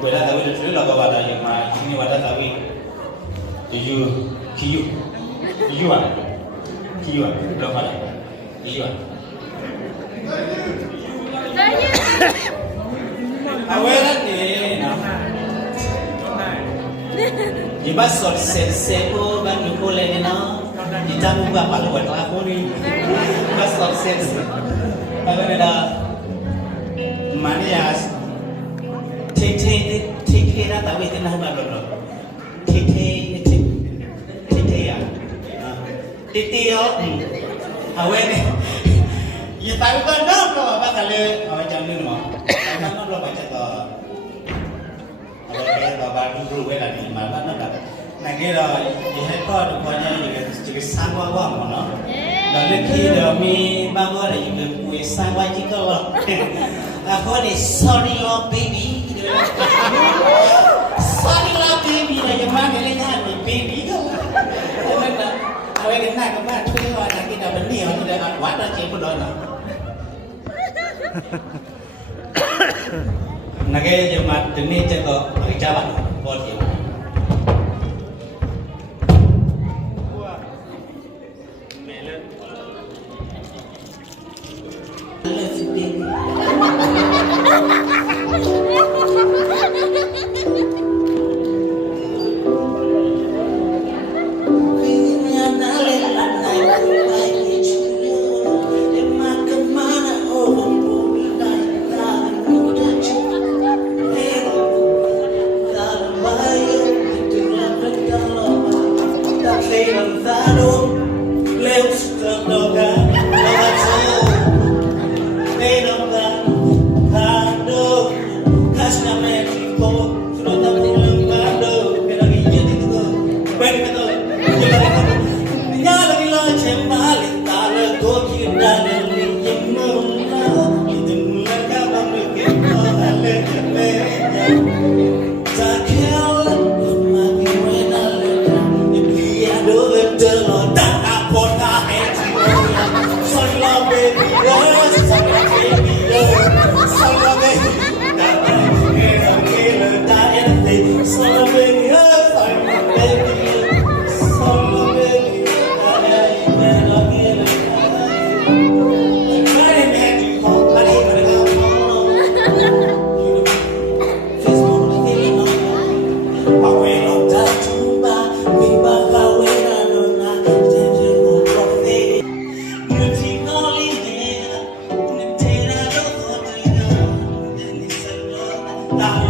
quella da voi del la gavata io ma ini wada da voi you lo fala you awela ni na di basol se ko ban ko le na di tamu ba pa lo wa ko ni basol se awela da manias Tete na tahu itu nama apa? Tete ya. Tete ya. Awen ni. Ya tahu kan apa kalau macam ni mah. Macam mana baca tu? Apa tu baru dulu kan ni mana nak. Nak kira dia kau pokoknya juga sangwa mana. Lalu kita mi bawa lagi kue sangwa jika lah. Aku ni sorry oh baby. Sorry lah baby, yang mana ni ni baby tu. Awak nak, awak kena kepada tu awak nak kita beli, awak tidak awak dah cek pun dah. Nak ke jemaat ini cek ko jawab buat dia. Nah,